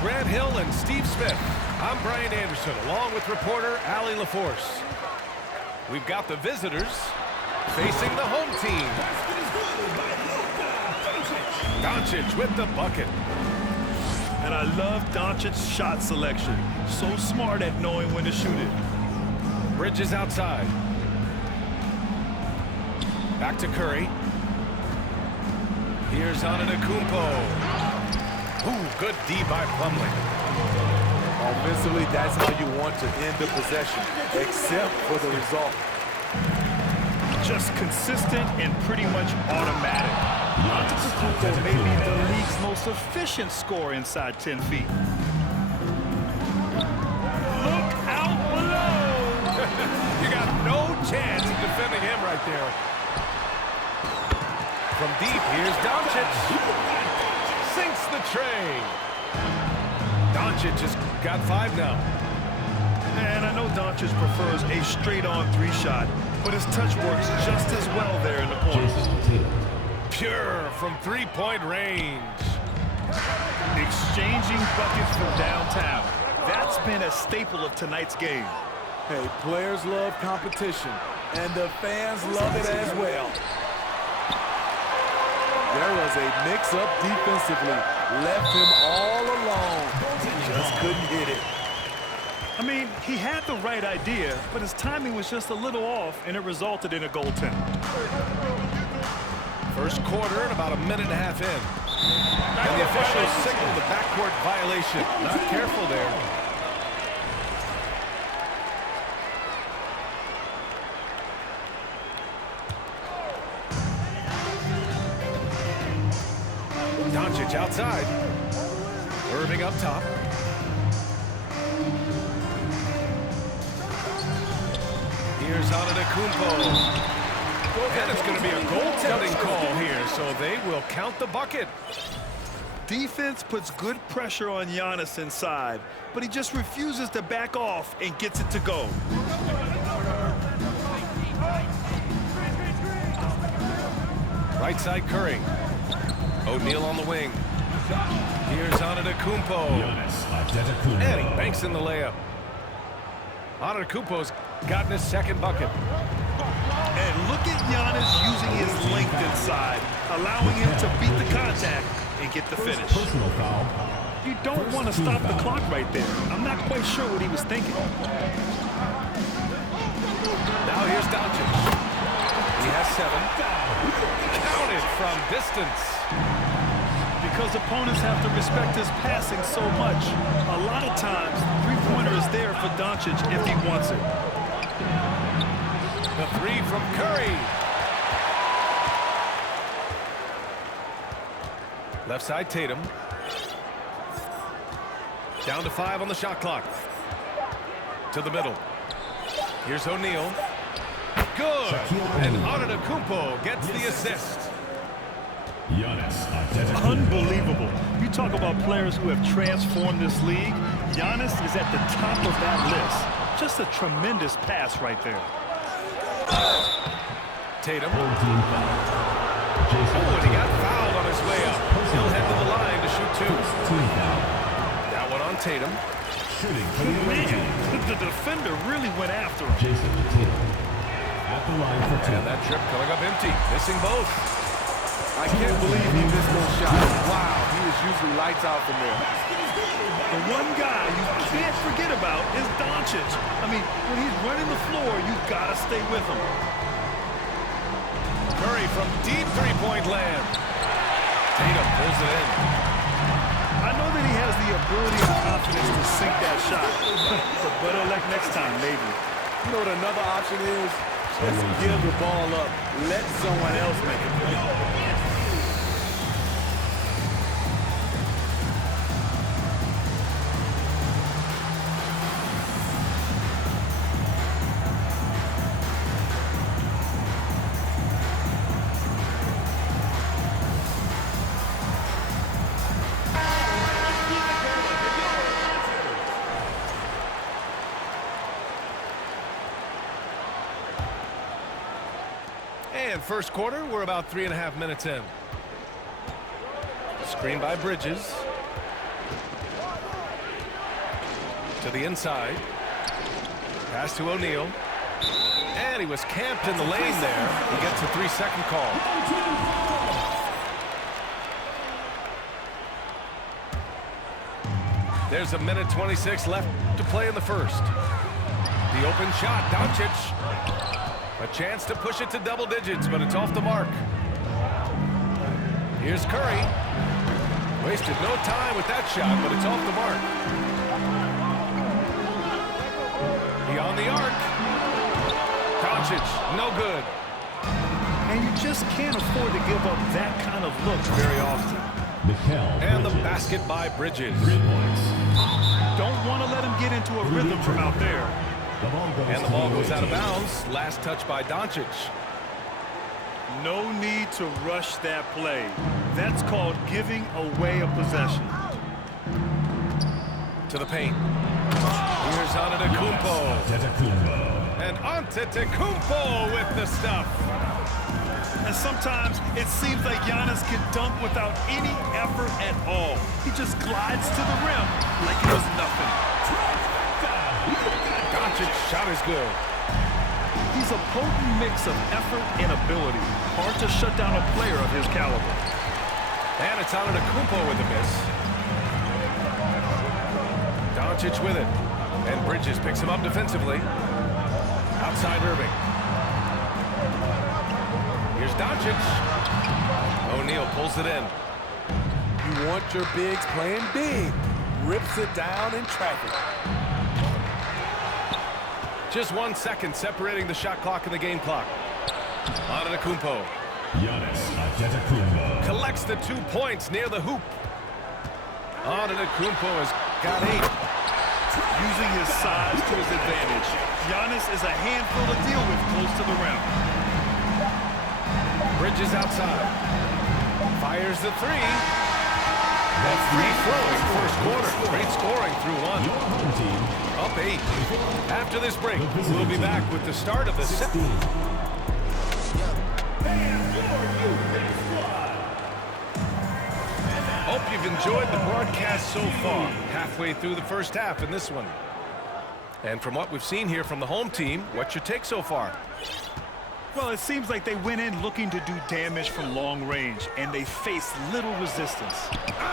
Grant Hill and Steve Smith. I'm Brian Anderson, along with reporter Allie LaForce. We've got the visitors facing the home team. Doncic with the bucket. And I love Doncic's shot selection. So smart at knowing when to shoot it. Bridges outside. Back to Curry. Here's Antetokounmpo. Ooh, good D by Plumlee. Offensively, that's how you want to end the possession, except for the result. Just consistent and pretty much automatic. Antetokounmpo may be the league's most efficient scorer inside 10 feet. Look out below! You got no chance of defending him right there. From deep, here's Doncic. Sinks the tray. Doncic has got 5 now. And I know Doncic prefers a straight-on 3 shot, but his touch works just as well there in the corner. Pure from 3-point range. Exchanging buckets from downtown. That's been a staple of tonight's game. Hey, players love competition, and the fans love it as well. There was a mix-up defensively. Left him all alone. Just couldn't hit it. I mean, he had the right idea, but his timing was just a little off, and it resulted in a goaltend. First quarter and about a minute and a half in. And the officials signal the backcourt violation. Not careful there. Doncic outside. Irving up top. Here's Antetokounmpo. And it's going to be a goaltending call here, so they will count the bucket. Defense puts good pressure on Giannis inside, but he just refuses to back off and gets it to go. Right side Curry. O'Neal on the wing. Here's Antetokounmpo. And he banks in the layup. Antetokounmpo's gotten his second bucket. And look at Giannis using his length inside, allowing him to beat the contact and get the finish. You don't want to stop the clock right there. I'm not quite sure what he was thinking. Now here's Doncic. He has 7. Counted from distance. Because opponents have to respect his passing so much, a lot of times, three-pointer is there for Doncic if he wants it. The 3 from Curry. Left side Tatum. Down to 5 on the shot clock. To the middle. Here's O'Neal. Good. And Antetokounmpo gets the assist. Unbelievable. You talk about players who have transformed this league. Giannis is at the top of that list. Just a tremendous pass right there. Tatum. Oh, and he got fouled on his way up. He'll head to the line to shoot 2. That one on Tatum. Man, the defender really went after him. And that trip coming up empty. Missing both. I can't believe he missed those shots. Wow, he is usually lights out from there. The one guy you can't forget about is Doncic. I mean, when he's running the floor, you've got to stay with him. Curry from deep 3-point land. Tatum pulls it in. I know that he has the ability and confidence to sink that shot. But better luck next time, maybe. You know what another option is? Just give the ball up. Let someone else make it play. And first quarter, we're about 3.5 minutes in. Screen by Bridges. To the inside. Pass to O'Neal. And he was camped in the lane there. He gets a 3-second call. There's 1:26 left to play in the first. The open shot, Doncic. A chance to push it to double digits, but it's off the mark. Here's Curry. Wasted no time with that shot, but it's off the mark. Beyond the arc. Doncic, no good. And you just can't afford to give up that kind of looks very often. And the basket by Bridges. Don't want to let him get into a rhythm from out there. And the ball goes out of bounds. Last touch by Doncic. No need to rush that play. That's called giving away a possession. To the paint. Here's Antetokounmpo. And Antetokounmpo with the stuff. And sometimes it seems like Giannis can dunk without any effort at all. He just glides to the rim like it was nothing. Doncic's shot is good. He's a potent mix of effort and ability. Hard to shut down a player of his caliber. And it's Antetokounmpo with the miss. Doncic with it. And Bridges picks him up defensively. Outside Irving. Here's Doncic. O'Neal pulls it in. You want your bigs playing big. Rips it down in traffic. Just 1 second separating the shot clock and the game clock. Antetokounmpo. Collects the 2 points near the hoop. Antetokounmpo has got 8. Using his size to his advantage. Giannis is a handful to deal with close to the rim. Bridges outside. Fires the 3. That's free-flowing first quarter. Great scoring through 1. Up 8. After this break, we'll be back with the start of the second. Hope you've enjoyed the broadcast so far. Halfway through the first half in this one. And from what we've seen here from the home team, what's your take so far? Well, it seems like they went in looking to do damage from long range, and they faced little resistance.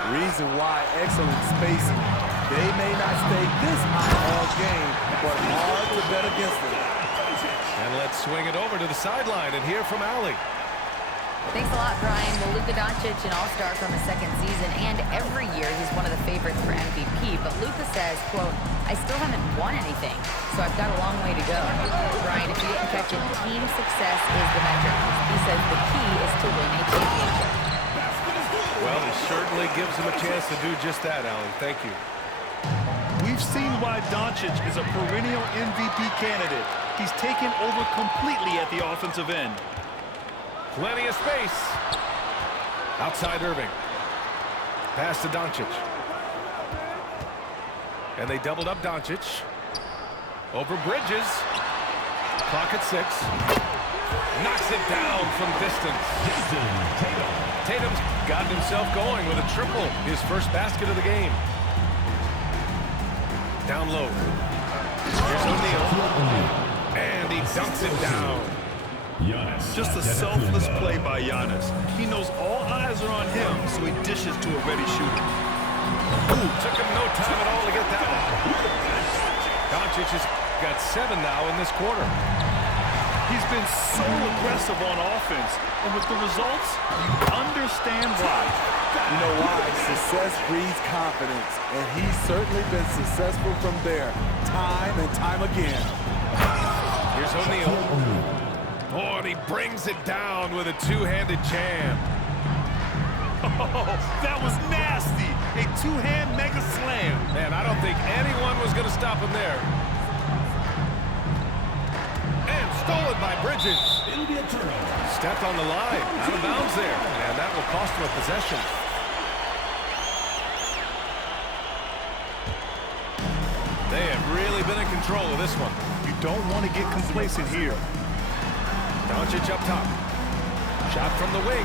Reason why excellent spacing. They may not stay this high all game, but hard to bet against them. And let's swing it over to the sideline and hear from Allie. Thanks a lot, Brian. Well, Luka Doncic, an all-star from his second season, and every year he's one of the favorites for MVP. But Luka says, quote, I still haven't won anything, so I've got a long way to go. Brian, if you didn't catch it, team success is the metric. He says the key is to win a championship. Well, it certainly gives him a chance to do just that, Allie. Thank you. We've seen why Doncic is a perennial MVP candidate. He's taken over completely at the offensive end. Plenty of space. Outside Irving. Pass to Doncic. And they doubled up Doncic. Over Bridges. Clock at 6. Knocks it down from distance. Tatum's gotten himself going with a triple. His first basket of the game. Down low. Here's O'Neal. And he dunks it down. Just a selfless play by Giannis. He knows all eyes are on him, so he dishes to a ready shooter. Ooh, took him no time at all to get that one. Doncic has got 7 now in this quarter. He's been so aggressive on offense, and with the results, you understand why. You know why? Success breeds confidence, and he's certainly been successful from there, time and time again. Here's O'Neal. Oh, and he brings it down with a two-handed jam. Oh, that was nasty. A two-hand mega slam. Man, I don't think anyone was going to stop him there. And stolen by Bridges. It'll be a turnover. Stepped on the line. Out of bounds there. And that will cost him a possession. They have really been in control of this one. You don't want to get complacent here. Doncic up top. Shot from the wing.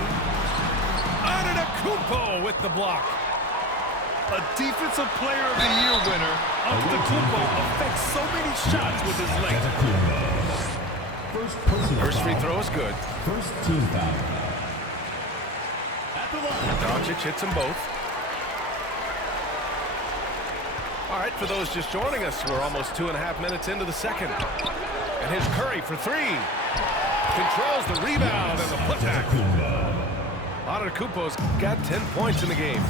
Antetokounmpo with the block. A Defensive Player of the Year winner. Antetokounmpo affects so many shots with his length. First free throw is good. First team foul. Doncic hits them both. All right, for those just joining us, we're almost 2.5 minutes into the second. And here's Curry for three. Controls the rebound and the putback. Antetokounmpo's got 10 points in the game.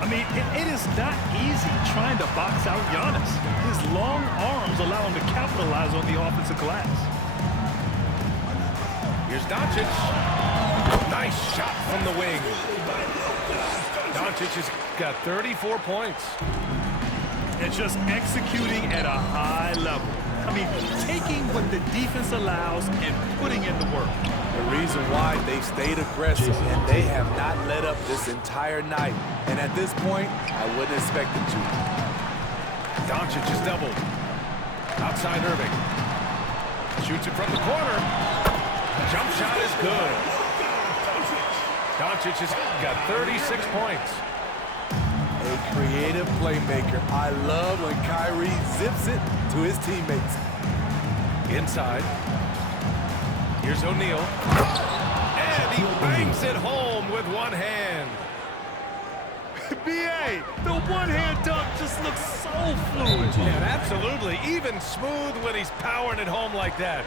I mean, it is not easy trying to box out Giannis. His long arms allow him to capitalize on the offensive glass. Here's Doncic. Nice shot from the wing. Doncic has got 34 points. It's just executing at a high level. I mean, taking what the defense allows and putting in the work. The reason why they've stayed aggressive and they have not let up this entire night. And at this point, I wouldn't expect them to. Doncic is doubled. Outside Irving. Shoots it from the corner. Jump shot is good. Doncic has got 36 points. A creative playmaker. I love when Kyrie zips it to his teammates. Inside. Here's O'Neal. And he bangs it home with one hand. B.A., the one-hand dunk just looks so fluid. And absolutely, even smooth when he's powering it home like that.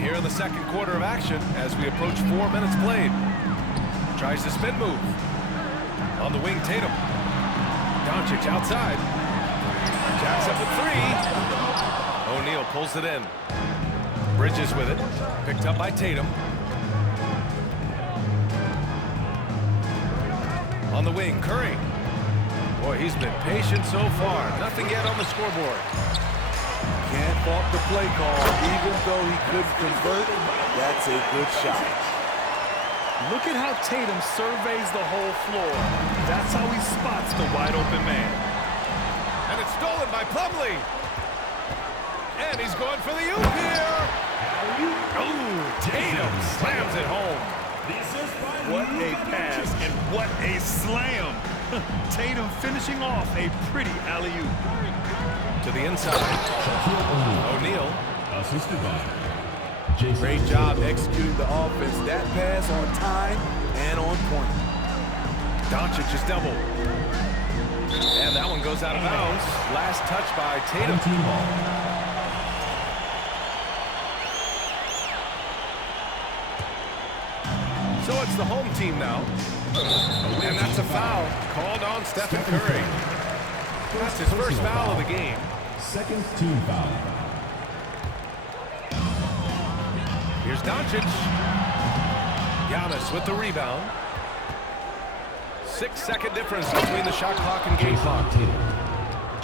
Here in the second quarter of action as we approach 4 minutes played. Tries the spin move. On the wing, Tatum. Doncic outside. Jacks up with three. O'Neal pulls it in. Bridges with it. Picked up by Tatum. On the wing, Curry. Boy, he's been patient so far. Nothing yet on the scoreboard. Can't fault the play call. Even though he couldn't convert, that's a good shot. Look at how Tatum surveys the whole floor. That's how he spots the wide open man. And it's stolen by Plumlee. And he's going for the oop here. Ooh, Tatum slams it home. What a pass and what a slam. Tatum finishing off a pretty alley-oop. To the inside. O'Neal. Assisted by Great job executing the offense. That pass on time and on point. Doncic is doubled. And that one goes out of bounds. Last touch by Tatum. team ball. So it's the home team now. And that's a foul called on Stephen Curry. That's his first foul of the game. Second team foul. Here's Doncic. Giannis with the rebound. 6-second difference between the shot clock and game clock.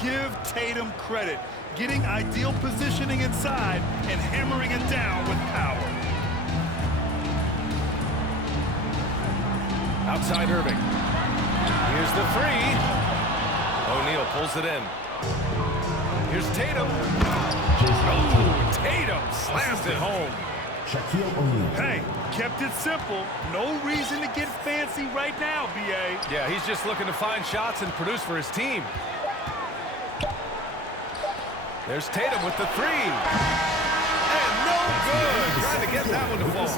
Give Tatum credit. Getting ideal positioning inside and hammering it down with power. Outside Irving. Here's the three. O'Neal pulls it in. Here's Tatum. Oh, Tatum slams it home. Hey, kept it simple. No reason to get fancy right now, B.A. Yeah, he's just looking to find shots and produce for his team. There's Tatum with the three. And no good. Trying to get that one to fall.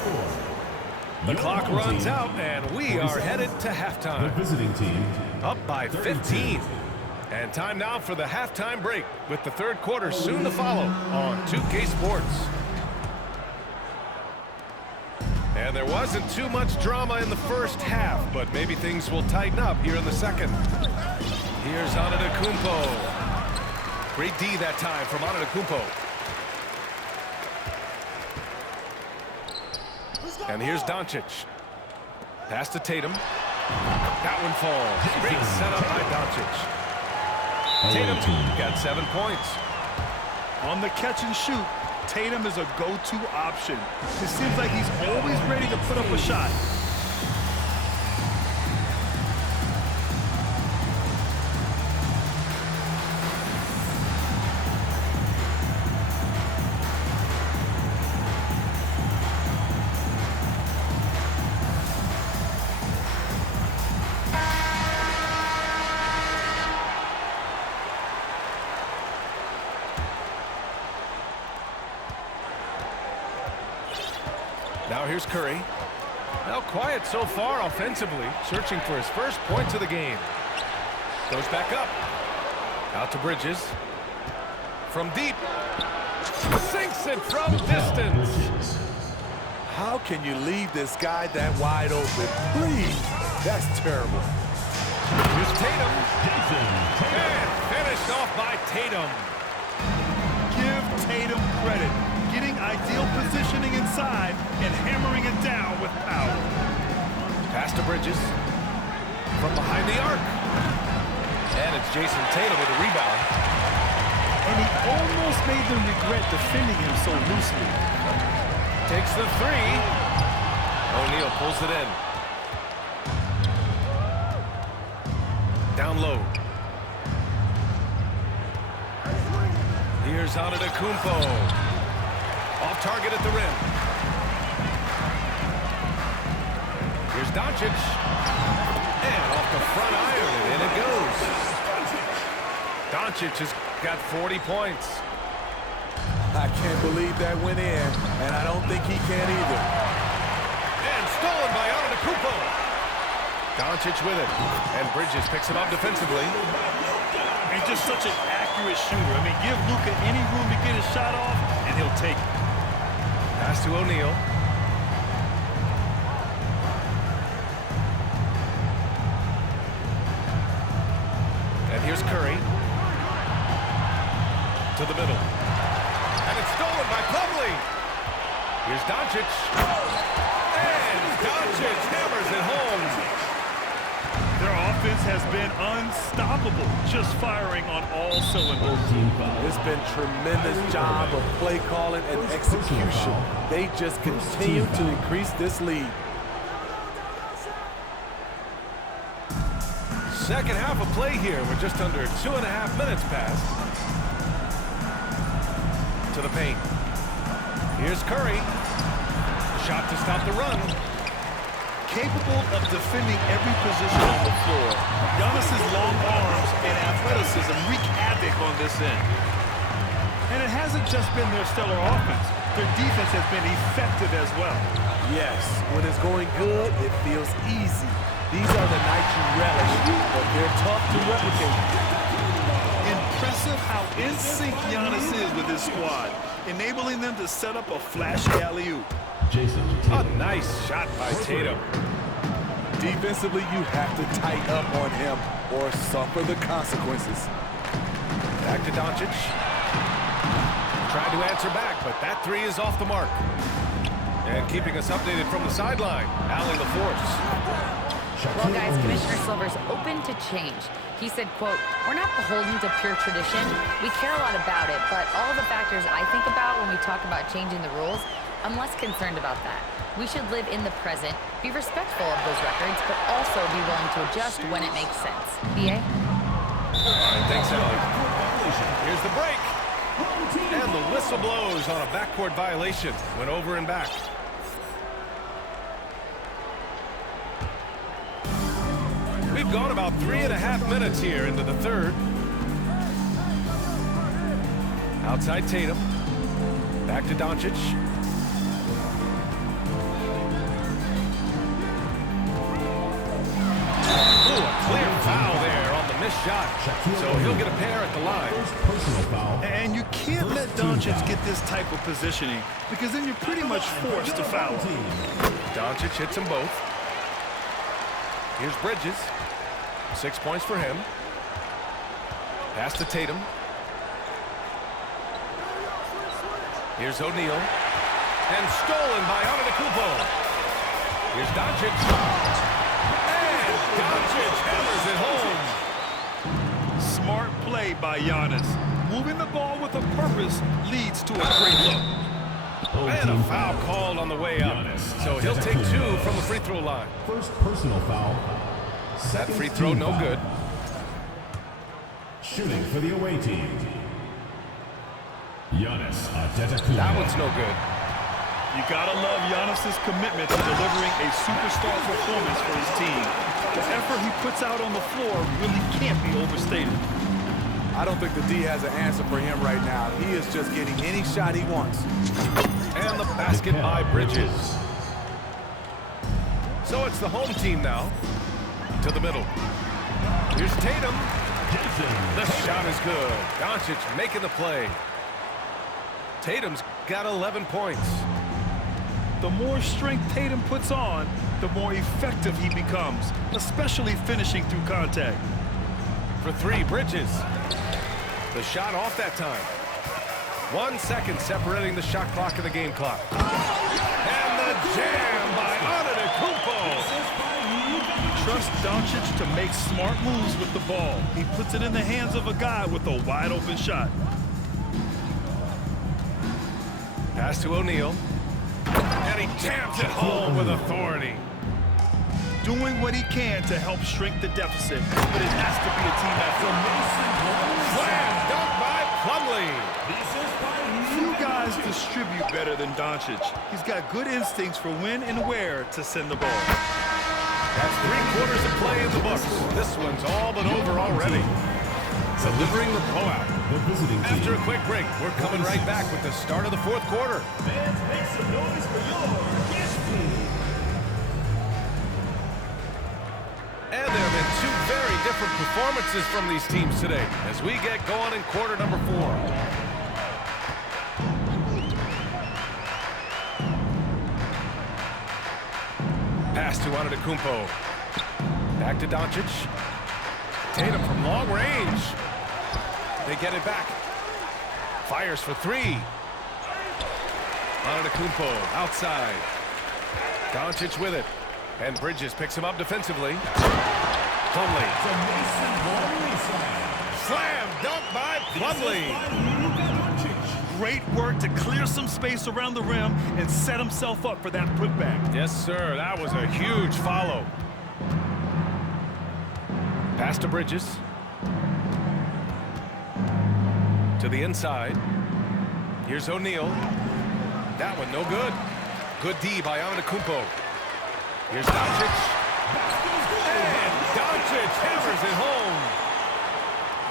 The clock runs out, and we are headed to halftime. The visiting team Up by 15. And time now for the halftime break, with the third quarter soon to follow on 2K Sports. And there wasn't too much drama in the first half, but maybe things will tighten up here in the second. Here's Antetokounmpo. Great D that time from Antetokounmpo. And here's Doncic. Pass to Tatum. That one falls. Great setup by Doncic. Tatum got 7 points. On the catch and shoot, Tatum is a go-to option. It seems like he's always ready to put up a shot. Now here's Curry. Now quiet so far offensively, searching for his first points of the game. Goes back up. Out to Bridges. From deep. Sinks it from distance. How can you leave this guy that wide open? Please. That's terrible. Here's Tatum. And finished off by Tatum. Give Tatum credit. Getting ideal positioning inside and hammering it down with power. Pass to Bridges. From behind the arc. And it's Jason Tatum with a rebound. And he almost made them regret defending him so loosely. Takes the three. O'Neal pulls it in. Down low. Here's Antetokounmpo. Off target at the rim. Here's Doncic. And off the front iron, and in it goes. Doncic has got 40 points. I can't believe that went in, and I don't think he can either. And stolen by Antetokounmpo. Doncic with it. And Bridges picks him up defensively. And just such an accurate shooter. I mean, give Luka any room to get his shot off, and he'll take it. Pass to O'Neal. And here's Curry. To the middle. And it's stolen by Plumlee. Here's Doncic. And Doncic hammers it home. Their offense has been unstoppable, just firing on all cylinders. It's been tremendous job of play calling and execution. They just continue to increase this lead. Second half of play here. We're just under 2.5 minutes past. To the paint. Here's Curry. Shot to stop the run. Capable of defending every position on the floor. Giannis's long arms and athleticism wreak havoc on this end. And it hasn't just been their stellar offense. Their defense has been effective as well. Yes, when it's going good, it feels easy. These are the nights you relish, but they're tough to replicate. Impressive how in sync Giannis is with his squad, enabling them to set up a flashy alley-oop. A nice shot by Tatum. Defensively, you have to tighten up on him or suffer the consequences. Back to Doncic. Tried to answer back, but that three is off the mark. And keeping us updated from the sideline, Allie LaForce. Well, guys, Commissioner Silver's open to change. He said, quote, "We're not beholden to pure tradition. We care a lot about it, but all the factors I think about when we talk about changing the rules, I'm less concerned about that. We should live in the present, be respectful of those records, but also be willing to adjust when it makes sense." BA? All right, thanks, Allie. Here's the break. And the whistle blows on a backcourt violation. Went over and back. We've gone about 3.5 minutes here into the third. Outside Tatum. Back to Doncic. Ooh, a clear foul there on the missed shot. So he'll get a pair at the line. And you can't let Doncic get this type of positioning because then you're pretty much forced to foul him. Doncic hits them both. Here's Bridges. 6 points for him. Pass to Tatum. Here's O'Neal. And stolen by Antetokounmpo. Here's Doncic. And Doncic hammers it home. Smart play by Giannis. Moving the ball with a purpose leads to a great look. And a foul called on the way up. So he'll take 2 from the free throw line. First personal foul. That free throw no good. Shooting for the away team. Giannis Antetokounmpo. That one's no good. You gotta love Giannis's commitment to delivering a superstar performance for his team. The effort he puts out on the floor really can't be overstated. I don't think the D has an answer for him right now. He is just getting any shot he wants. And the basket by Bridges. So it's the home team now. To the middle. Here's Tatum. The shot is good. Doncic making the play. Tatum's got 11 points. The more strength Tatum puts on, the more effective he becomes, especially finishing through contact. For 3, Bridges. The shot off that time. 1 second separating the shot clock and the game clock. And the jam by Antetokounmpo. Trust Doncic to make smart moves with the ball. He puts it in the hands of a guy with a wide open shot. Pass to O'Neal. And he jams it home with authority. Doing what he can to help shrink the deficit, but it has to be a team effort. Slam dunk by Plumlee. Few guys distribute better than Doncic. He's got good instincts for when and where to send the ball. That's 3/4 of play in the books. This one's all but over already. Delivering the blowout. The visiting team. After a quick break, we're coming right back with the start of the 4th quarter. Fans, make some noise for your And there have been 2 very different performances from these teams today as we get going in quarter number 4. Pass to Antetokounmpo. Back to Doncic. Tatum from long range. They get it back. Fires for 3. Antetokounmpo outside. Doncic with it. And Bridges picks him up defensively. Plumlee. Slam dunk by Plumlee. Great work to clear some space around the rim and set himself up for that putback. Yes, sir. That was a huge follow. Pass to Bridges. To the inside. Here's O'Neal. That one no good. Good D by Antetokounmpo. Here's Doncic. And Doncic hammers it home.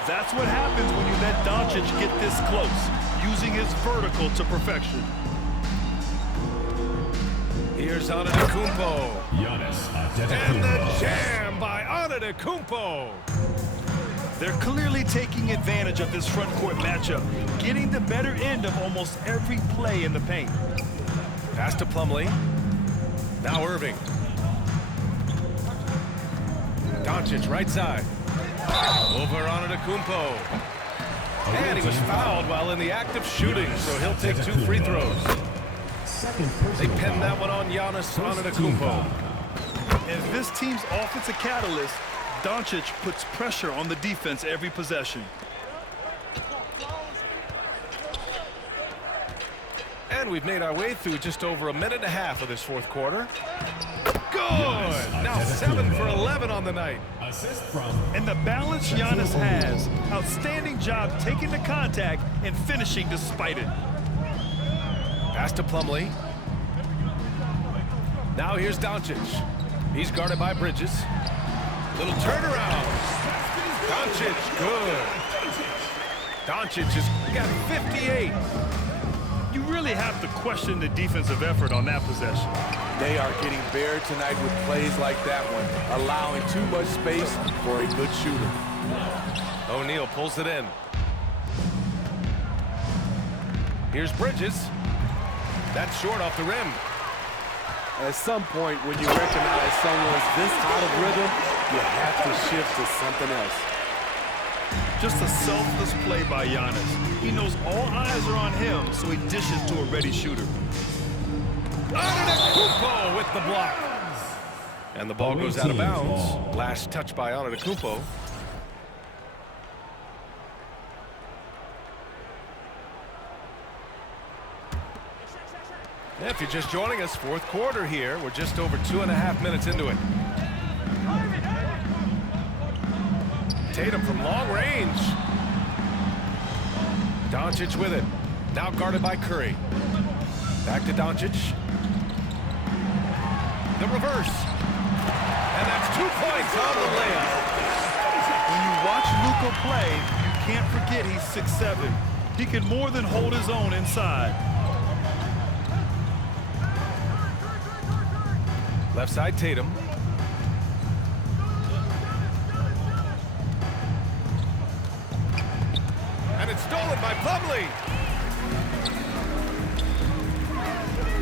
That's what happens when you let Doncic get this close, using his vertical to perfection. Here's Antetokounmpo. Giannis And the Antetokounmpo. jam by Antetokounmpo. They're clearly taking advantage of this front court matchup, getting the better end of almost every play in the paint. Pass to Plumlee. Now Irving. Doncic right side. Over Antetokounmpo. And he was fouled while in the act of shooting, so he'll take 2 free throws. Second They personal pinned that foul. one on Giannis First team Antetokounmpo. foul. As this team's offensive catalyst, Doncic puts pressure on the defense every possession. And we've made our way through just over a minute and a half of this 4th quarter. Good! Now 7 for 11 on the night. Assist from And the balance Giannis has, outstanding job taking the contact and finishing despite it. Pass to Plumlee. Now here's Doncic. He's guarded by Bridges. Little turnaround. Doncic, good. Doncic has got 58. You really have to question the defensive effort on that possession. They are getting bare tonight with plays like that one, allowing too much space for a good shooter. O'Neal pulls it in. Here's Bridges. That's short off the rim. At some point, when you recognize someone's this out of rhythm, you have to shift to something else. Just a selfless play by Giannis. He knows all eyes are on him, so he dishes to a ready shooter. Antetokounmpo with the block. And the ball goes out of bounds. Last touch by Antetokounmpo. If you're just joining us, fourth quarter here. We're just over 2.5 minutes into it. Tatum from long range. Doncic with it. Now guarded by Curry. Back to Doncic. The reverse. And that's 2 points on the layup. When you watch Luka play, you can't forget he's 6'7". He can more than hold his own inside. Left side Tatum. And it's stolen by Plumlee.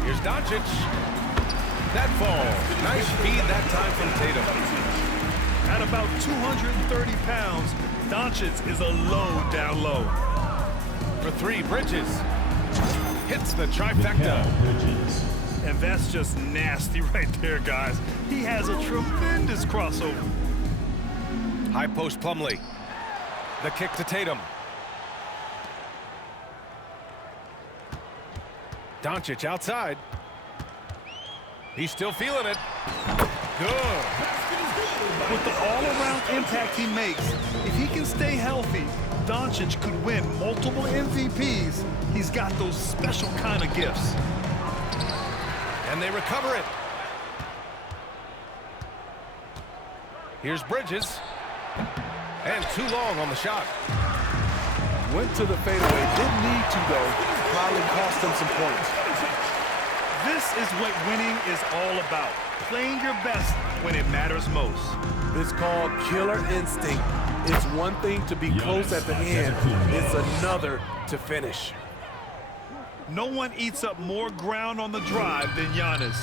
Here's Doncic. That falls. Nice feed that time from Tatum. At about 230 pounds, Doncic is a load down low. For three, Bridges. Hits the trifecta. And that's just nasty right there, guys. He has a tremendous crossover. High post Plumlee. The kick to Tatum. Doncic outside. He's still feeling it. Good. With the all-around impact he makes, if he can stay healthy, Doncic could win multiple MVPs. He's got those special kind of gifts. And they recover it. Here's Bridges. And too long on the shot. Went to the fadeaway. Didn't need to, though. Probably cost him some points. This is what winning is all about. Playing your best when it matters most. It's called killer instinct. It's one thing to be close at the end. It's another to finish. No one eats up more ground on the drive than Giannis.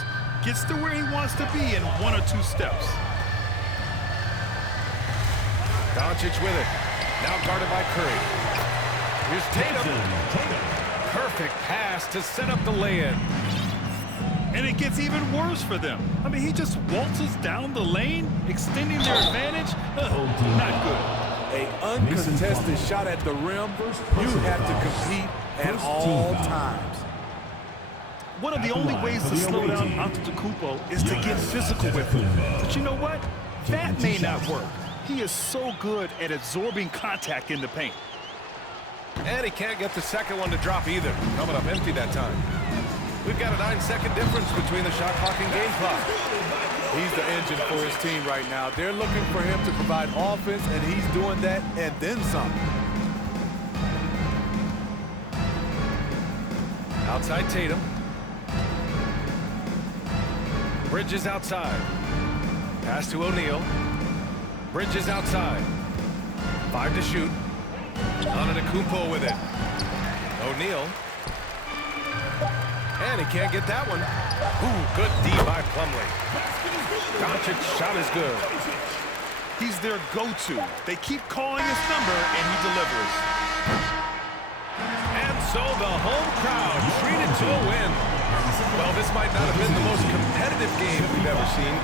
Gets to where he wants to be in 1 or 2 steps. Doncic with it. Now guarded by Curry. Here's Tatum. Perfect pass to set up the lay-in. And it gets even worse for them. I mean, he just waltzes down the lane, extending their advantage. Not good. An uncontested shot at the rim. You have to compete at all times. One of the only ways to slow down Antetokounmpo is to get physical with him. But you know what? That may not work. He is so good at absorbing contact in the paint. And he can't get the second one to drop either. Coming up empty that time. We've got a 9-second difference between the shot clock and game clock. He's the engine for his team right now. They're looking for him to provide offense, and he's doing that and then some. Outside Tatum. Bridges outside. Pass to O'Neal. Bridges outside. 5 to shoot. Antetokounmpo with it. O'Neal. And he can't get that one. Ooh, good D by Plumlee. Doncic's shot is good. He's their go-to. They keep calling his number, and he delivers. And so the home crowd treated to a win. Well, this might not have been the most competitive game we've ever seen,